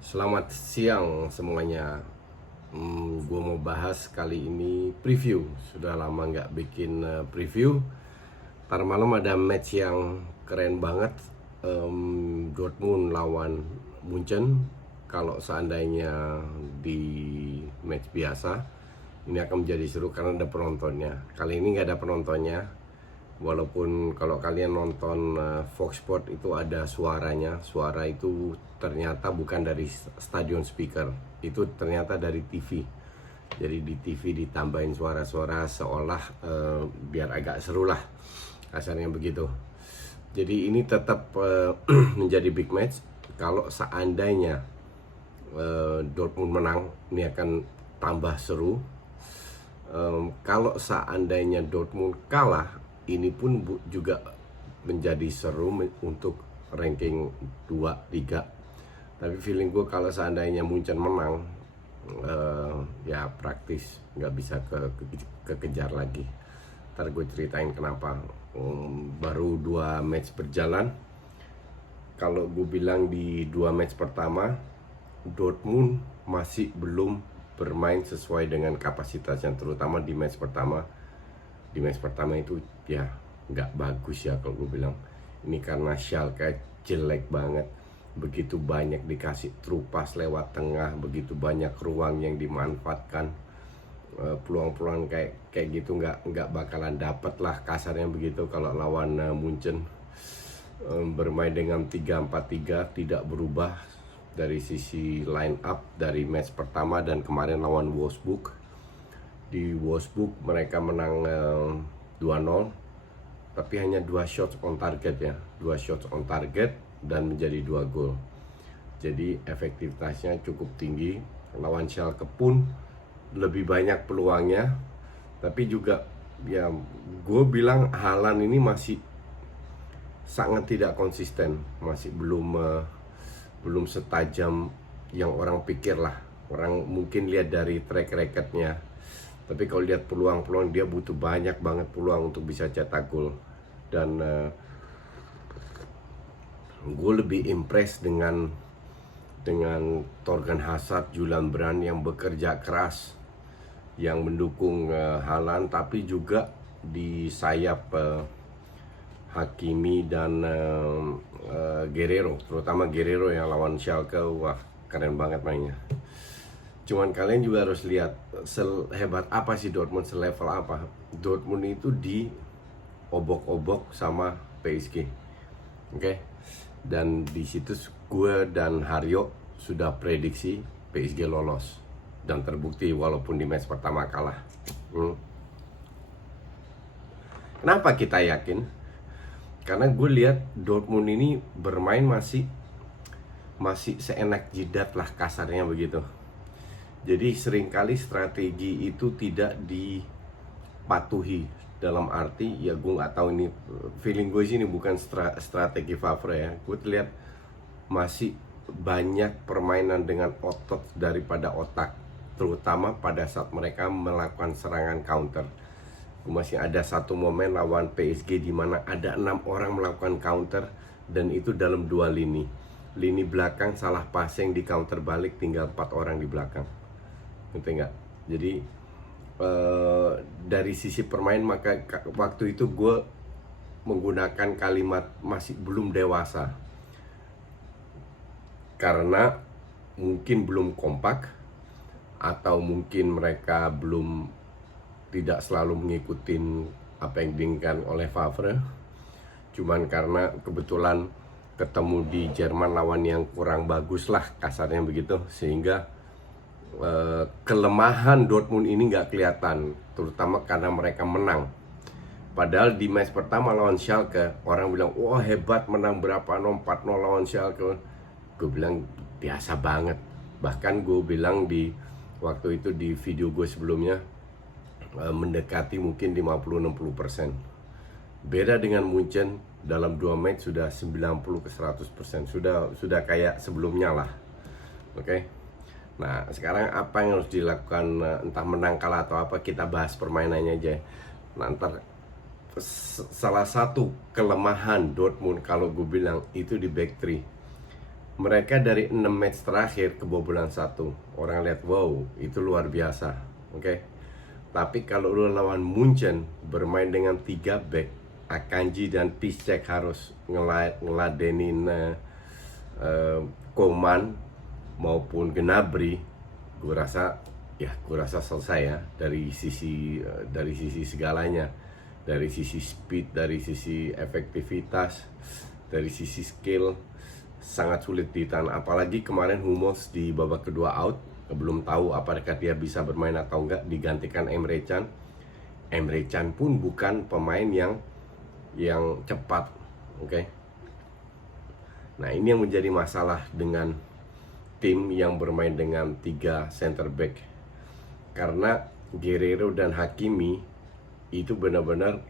Selamat siang semuanya. Gue mau bahas kali ini preview. Sudah lama nggak bikin preview. Ntar malam ada match yang keren banget. Dortmund lawan Munchen. Kalau seandainya di match biasa, ini akan menjadi seru karena ada penontonnya. Kali ini nggak ada penontonnya. Walaupun kalau kalian nonton Fox Sport itu ada suaranya. Suara itu ternyata bukan dari stadion speaker, itu ternyata dari TV. Jadi di TV ditambahin suara-suara seolah biar agak seru lah, kasarnya begitu. Jadi ini tetap menjadi big match. Kalau seandainya Dortmund menang, ini akan tambah seru. Kalau seandainya Dortmund kalah, ini pun juga menjadi seru untuk ranking 2, 3. Tapi feeling gue kalau seandainya Munchen menang, ya praktis nggak bisa kekejar lagi. Ntar gue ceritain kenapa. Baru 2 match berjalan. Kalau gue bilang di 2 match pertama, Dortmund masih belum bermain sesuai dengan kapasitasnya, terutama di match pertama. Di match pertama itu ya nggak bagus ya kalau gue bilang. Ini karena Schalke jelek banget, begitu banyak dikasih true pass lewat tengah, begitu banyak ruang yang dimanfaatkan. Peluang-peluang kayak gitu nggak bakalan dapet lah, kasarnya begitu kalau lawan Munchen. Bermain dengan 3-4-3 tidak berubah dari sisi line up dari match pertama dan kemarin lawan Wolfsburg. Di Wolfsburg mereka menang 2-0, tapi hanya 2 shots on target ya, 2 shots on target dan menjadi 2 gol. Jadi efektivitasnya cukup tinggi. Lawan Schalke pun lebih banyak peluangnya, tapi juga ya gue bilang Haaland ini masih sangat tidak konsisten, masih belum setajam yang orang pikir lah. Orang mungkin lihat dari track recordnya, tapi kalau lihat peluang-peluang, dia butuh banyak banget peluang untuk bisa cetak gol. Dan gue lebih impress dengan Thorgan Hazard, Julian Brandt yang bekerja keras, yang mendukung Haaland, tapi juga di sayap Hakimi dan Guerrero, terutama Guerrero yang lawan Schalke. Wah, keren banget mainnya. Cuman kalian juga harus lihat sehebat apa sih Dortmund, selevel apa. Dortmund itu di obok-obok sama PSG. Oke. Dan di situ gue dan Haryo sudah prediksi PSG lolos, dan terbukti walaupun di match pertama kalah. Kenapa kita yakin? Karena gue lihat Dortmund ini bermain masih seenak jidat lah, kasarnya begitu. Jadi seringkali strategi itu tidak dipatuhi. Dalam arti ya gue nggak tahu, ini feeling gue sih, ini bukan strategi Favre ya. Gue lihat masih banyak permainan dengan otot daripada otak, terutama pada saat mereka melakukan serangan counter. Masih ada satu momen lawan PSG di mana ada 6 orang melakukan counter, dan itu dalam 2 lini. Lini belakang salah passing, di counter balik tinggal 4 orang di belakang. Ngerti nggak? Jadi dari sisi permain, maka waktu itu gue menggunakan kalimat masih belum dewasa, karena mungkin belum kompak, atau mungkin mereka belum tidak selalu mengikuti apa yang diinginkan oleh Favre. Cuman karena kebetulan ketemu di Jerman lawan yang kurang bagus lah, kasarnya begitu, sehingga kelemahan Dortmund ini nggak kelihatan, terutama karena mereka menang. Padahal di match pertama lawan Schalke, orang bilang wah hebat, menang berapa, 4-0 lawan Schalke. Gue bilang biasa banget. Bahkan gue bilang di waktu itu di video gue sebelumnya, mendekati mungkin 50-60%. Beda dengan Munchen, dalam 2 match sudah 90-100%, sudah kayak sebelumnya lah. Oke. Nah, sekarang apa yang harus dilakukan, entah menang kalah atau apa, kita bahas permainannya aja. Nah, ntar salah satu kelemahan Dortmund kalau gue bilang itu di back 3. mereka dari 6 match terakhir kebobolan satu. Orang lihat, wow, itu luar biasa. Oke. Tapi kalau lu lawan Munchen bermain dengan 3 back, Akanji dan Piszczek harus ngeladenin Koman maupun Gnabry, gue rasa selesai ya, dari sisi segalanya, dari sisi speed, dari sisi efektivitas, dari sisi skill, sangat sulit ditahan. Apalagi kemarin Hummels di babak kedua out, belum tahu apakah dia bisa bermain atau enggak, digantikan Emre Can. Emre Can pun bukan pemain yang cepat, oke. Nah, ini yang menjadi masalah dengan tim yang bermain dengan 3 center back. Karena Guerreiro dan Hakimi itu benar-benar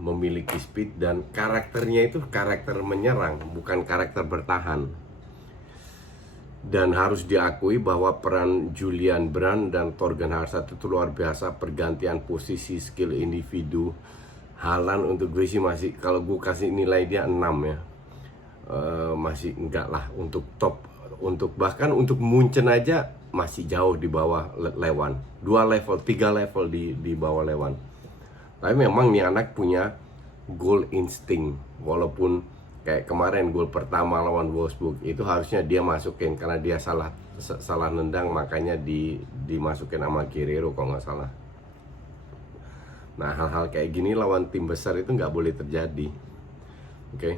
memiliki speed dan karakternya itu karakter menyerang, bukan karakter bertahan. Dan harus diakui bahwa peran Julian Brandt dan Thorgan Hazard itu luar biasa. Pergantian posisi, skill individu. Haaland untuk gue sih masih, kalau gue kasih nilai dia 6 ya, masih enggak lah untuk top. Bahkan untuk Munchen aja masih jauh di bawah Lewan. 2 level, 3 level di bawah Lewan. Tapi memang nih anak punya goal instinct. Walaupun kayak kemarin gol pertama lawan Wolfsburg itu harusnya dia masukin, karena dia salah nendang, makanya dimasukin sama Guerreiro kalau nggak salah. Nah, hal-hal kayak gini lawan tim besar itu nggak boleh terjadi, oke.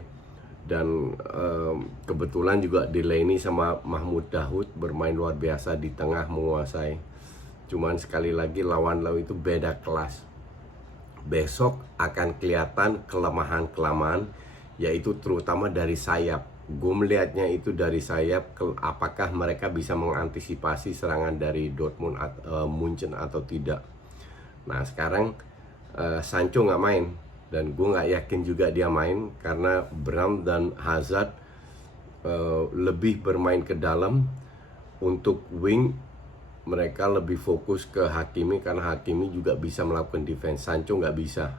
Dan kebetulan juga Delaney sama Mahmoud Dahoud bermain luar biasa di tengah, menguasai. Cuman sekali lagi lawan lo itu beda kelas. Besok akan kelihatan kelemahan, yaitu terutama dari sayap. Gue melihatnya itu dari sayap, apakah mereka bisa mengantisipasi serangan dari Dortmund Munchen atau tidak. Nah, sekarang Sancho nggak main, dan gue nggak yakin juga dia main, karena Brandt dan Hazard lebih bermain ke dalam. Untuk wing mereka lebih fokus ke Hakimi, karena Hakimi juga bisa melakukan defense, Sancho nggak bisa.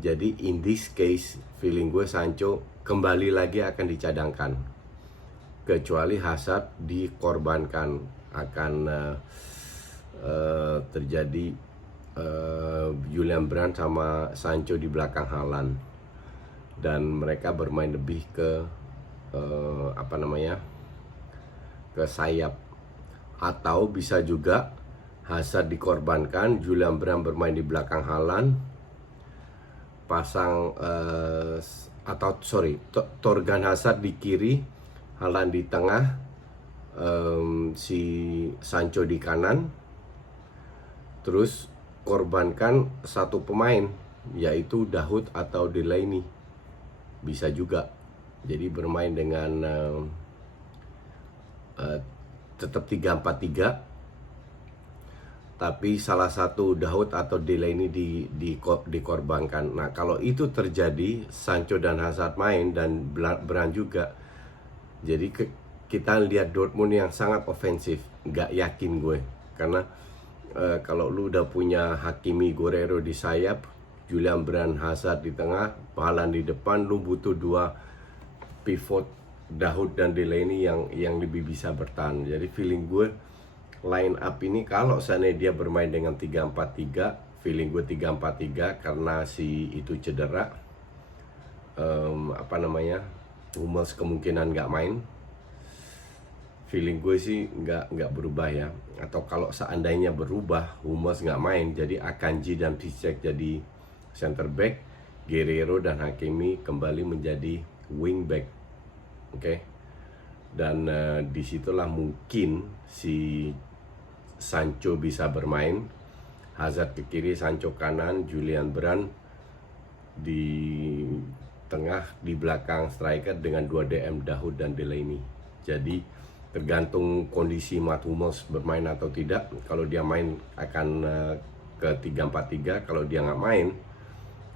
Jadi in this case, feeling gue Sancho kembali lagi akan dicadangkan, kecuali Hazard dikorbankan. Akan terjadi Julian Brandt sama Sancho di belakang Haaland, dan mereka bermain lebih ke ke sayap. Atau bisa juga Hazard dikorbankan, Julian Brandt bermain di belakang Haaland, Thorgan Hazard di kiri, Haaland di tengah, si Sancho di kanan. Terus korbankan satu pemain, yaitu Dahoud atau Delaney, bisa juga. Jadi bermain dengan tetap 3-4-3, tapi salah satu Dahoud atau Delaney dikorbankan. Nah, kalau itu terjadi, Sancho dan Hazard main dan Brandt juga, jadi kita lihat Dortmund yang sangat ofensif. Nggak yakin gue, karena kalau lu udah punya Hakimi, Guerreiro di sayap, Julian Brandt, Hazard di tengah, Haaland di depan, lu butuh 2 pivot, Dahoud dan Delaney yang lebih bisa bertahan. Jadi feeling gue line up ini, kalau seandainya dia bermain dengan 3-4-3, feeling gue 3-4-3, karena si itu cedera, Hummels kemungkinan nggak main. Feeling gue sih nggak berubah ya. Atau kalau seandainya berubah, Hummels nggak main, jadi Akanji dan Piszczek jadi center back, Guerreiro dan Hakimi kembali menjadi wing back, oke. Dan disitulah mungkin si Sancho bisa bermain, Hazard ke kiri, Sancho kanan, Julian Brandt di tengah, di belakang striker dengan 2 DM Dahoud dan Delaney. Jadi tergantung kondisi Mats Hummels bermain atau tidak. Kalau dia main akan ke 3-4-3, kalau dia nggak main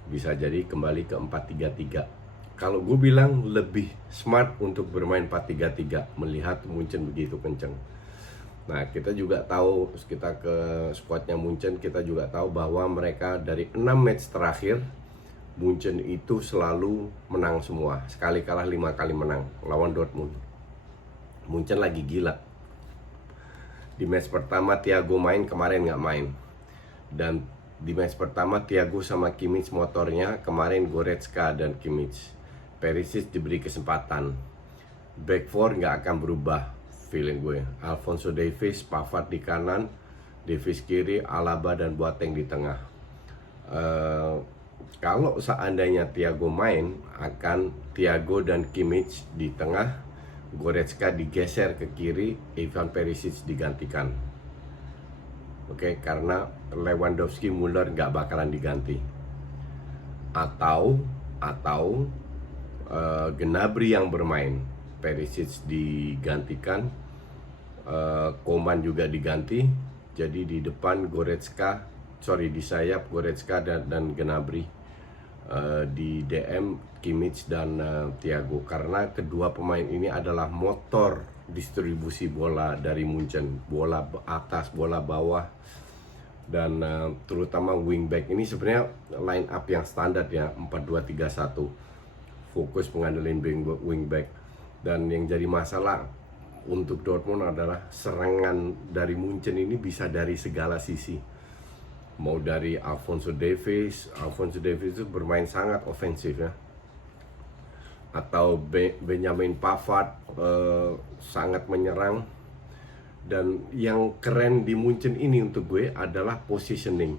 bisa jadi kembali ke 4-3-3. Kalau gue bilang lebih smart untuk bermain 4-3-3 melihat Munchen begitu kenceng. Nah, kita juga tahu, kita ke squadnya Munchen, kita juga tahu bahwa mereka dari 6 match terakhir Munchen itu selalu menang semua, sekali kalah 5 kali menang lawan Dortmund. Munchen lagi gila. Di match pertama Thiago main, kemarin nggak main. Dan di match pertama Thiago sama Kimmich motornya, kemarin Goretzka dan Kimmich. Perisic diberi kesempatan. Back four nggak akan berubah, feeling gue. Alphonso Davies, Pavard di kanan, Davies kiri, Alaba dan Boateng di tengah. Kalau seandainya Thiago main, akan Thiago dan Kimmich di tengah, Goretzka digeser ke kiri, Ivan Perisic digantikan. Oke, karena Lewandowski, Müller nggak bakalan diganti. Atau Gnabry yang bermain, Perisic digantikan, Koman juga diganti. Jadi di depan di sayap Goretzka dan Gnabry. Di DM Kimmich dan Thiago, karena kedua pemain ini adalah motor distribusi bola dari Munchen, bola atas, bola bawah, dan terutama wingback ini sebenarnya line up yang standar ya, 4-2-3-1, fokus pengandelin wingback. Dan yang jadi masalah untuk Dortmund adalah serangan dari Munchen ini bisa dari segala sisi. Mau dari Alphonso Davies itu bermain sangat ofensif ya, atau Benjamin Pavard sangat menyerang. Dan yang keren di Munchen ini untuk gue adalah positioning.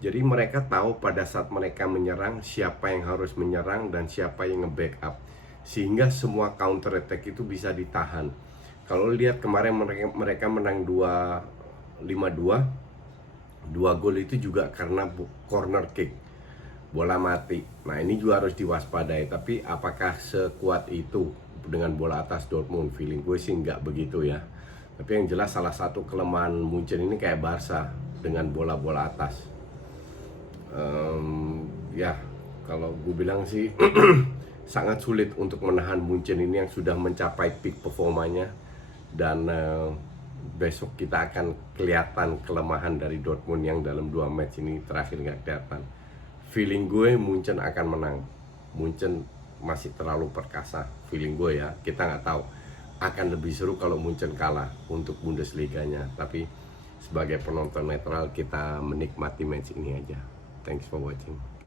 Jadi mereka tahu pada saat mereka menyerang siapa yang harus menyerang dan siapa yang nge-backup, sehingga semua counter attack itu bisa ditahan. Kalau lihat kemarin mereka menang 5-2, 2 gol itu juga karena corner kick, bola mati. Nah ini juga harus diwaspadai. Tapi apakah sekuat itu dengan bola atas Dortmund? Feeling gue sih nggak begitu ya. Tapi yang jelas salah satu kelemahan Munchen ini kayak Barca dengan bola-bola atas. Ya kalau gue bilang sih sangat sulit untuk menahan Munchen ini yang sudah mencapai peak performanya. Dan besok kita akan kelihatan kelemahan dari Dortmund yang dalam 2 match ini terakhir nggak kelihatan. Feeling gue Munchen akan menang. Munchen masih terlalu perkasa, feeling gue ya. Kita nggak tahu, akan lebih seru kalau Munchen kalah untuk Bundesliga-nya. Tapi sebagai penonton netral kita menikmati match ini aja. Thanks for watching.